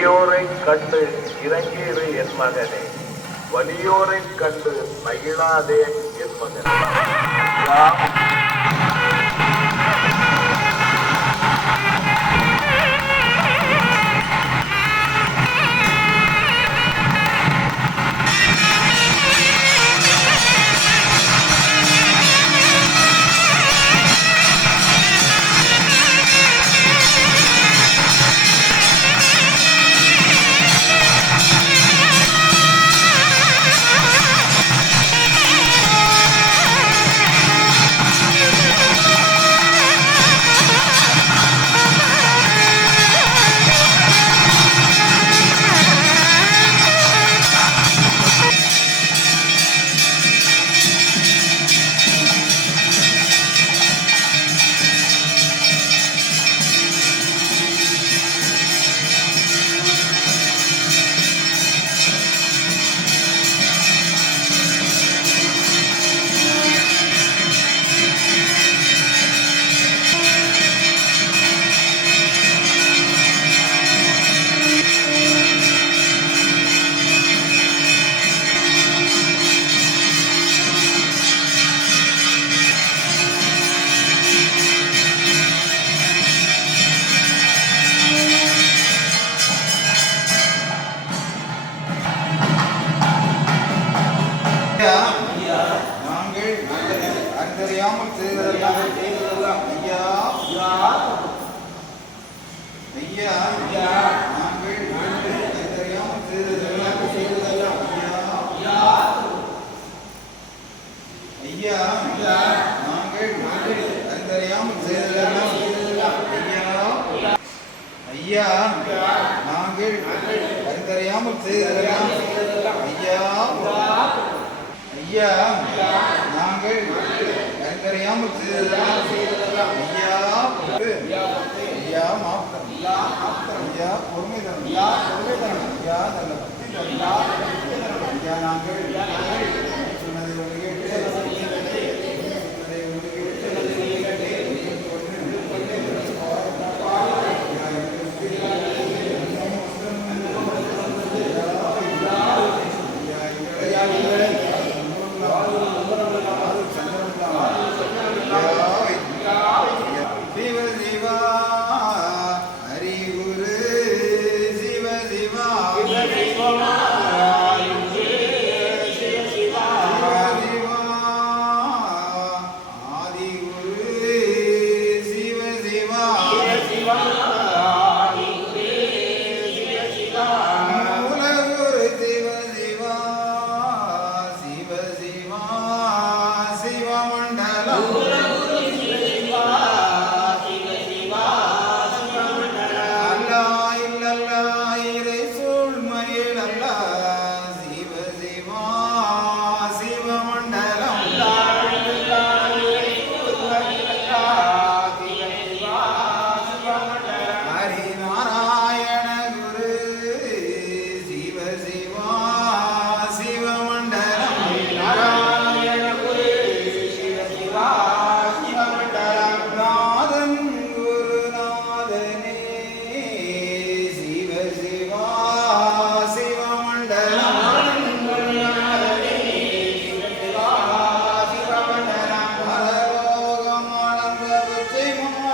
எளியோரை கண்டு இறங்கியிரு என் மகனே. வலியோரை கண்டு மகிழாதே என் மகனே. ஐயா நாங்கள் அறிந்தறியாமல் செய்ததெல்லாம் ஐயா. ஐயா நாங்கள் அறிந்தறியாமல் செய்ததெல்லாம் ஐயா. ஐயா மாப்தம் ஐயா பொறுமை தரம் ஐயா பொறுமை தரம். ஐயா நல்ல ஐயா நாங்கள் এই মনোনয়ন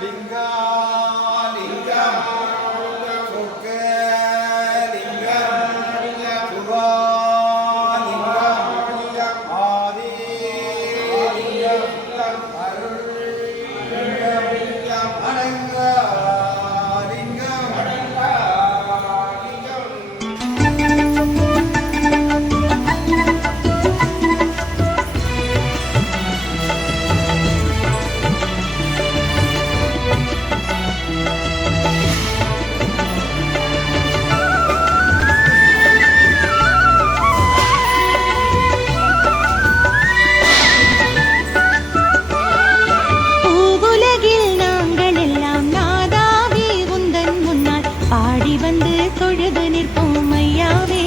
Vingar. ஓமையாவே